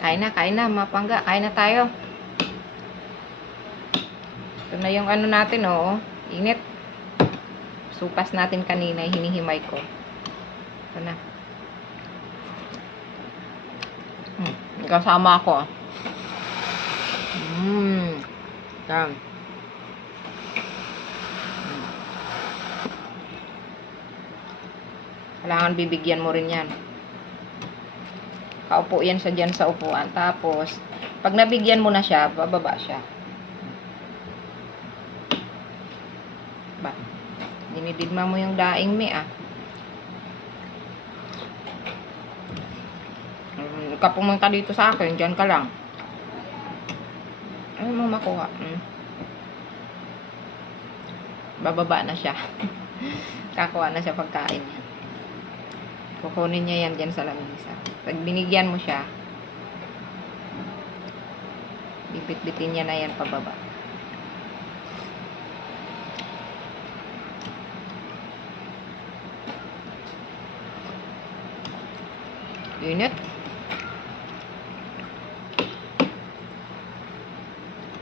Kain na, mga pangga. Kain na tayo. Ito na yung ano natin, oh. Init. Supas natin kanina, hinihimay ko. Ito na. Kasama ako, ah. Yan. Kailangan bibigyan mo rin yan. Kaupo yan sa dyan sa upuan. Tapos, pag nabigyan mo na siya, bababa siya. Ba? Dinididma mo yung daing me, ah. Ka pumunta dito sa akin, dyan ka lang. Ano mo makuha? Bababa na siya. Kakuha na siya pagkain niya. Kukunin niya yan dyan sa lamisa. Pag binigyan mo siya, bibit-bitin niya na yan pababa. Init.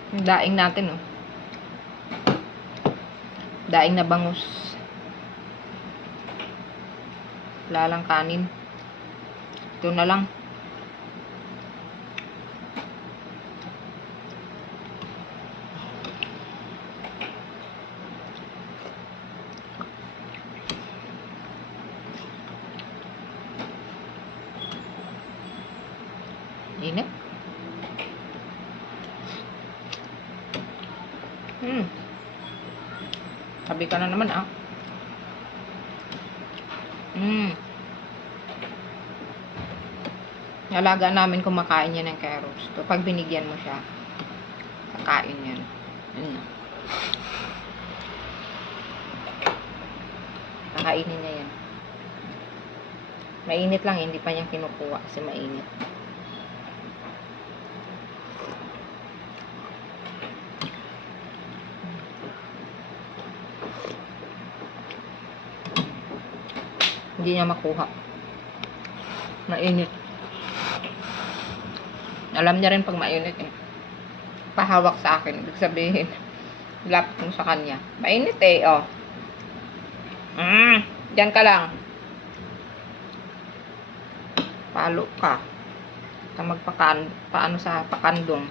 Yung daing natin, oh. Daing na bangus. Wala lang kanin. Ito na lang. Init. Sabi ka na naman, ah. Alaga namin kumakain yan ng carrots. So, pag binigyan mo siya, kakain yan. Kakainin niya yan. Mainit lang, hindi pa niya kinukuha kasi mainit. Hindi niya makuha. Mainit. Alam niya rin pag mainit, eh. Pahawak sa akin. Ibig sabihin, lapit mo sa kanya. Mainit, eh, oh. Diyan ka lang. Palo ka. Paano sa pakandong.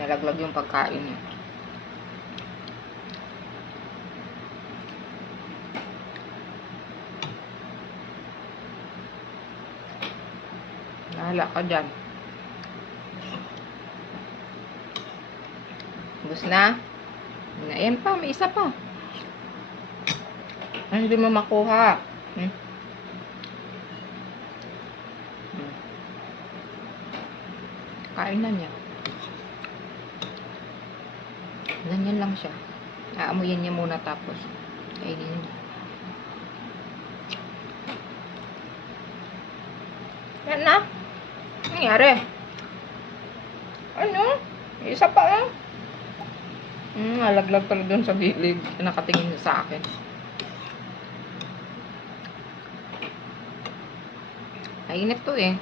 Nalaglag yung pagkain niya. Nahala ka dyan. Gusto na? Ayan pa, may isa pa. Ay, hindi mo makuha. Kain na niya. Ganyan lang siya. Aamuyin niya muna tapos kainin niya. Yan na. Nangyari? Ano? Isa pa, ah. Alaglag pala dun sa gilid. Nakatingin sa akin. Mainit to, eh.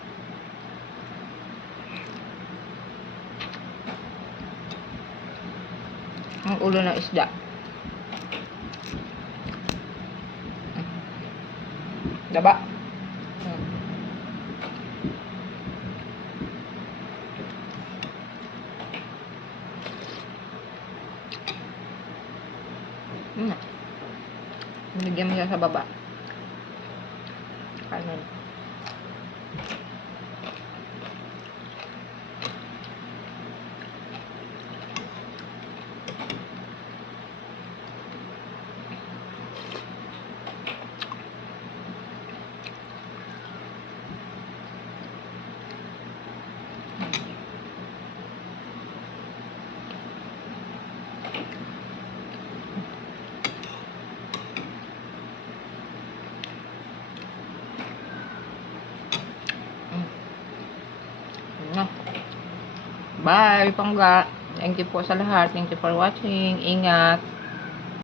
Ang ulo ng isda. Daba. Binigyan mo siya sa baba. Kanin. Bye, pangga. Thank you po sa lahat. Thank you for watching. Ingat.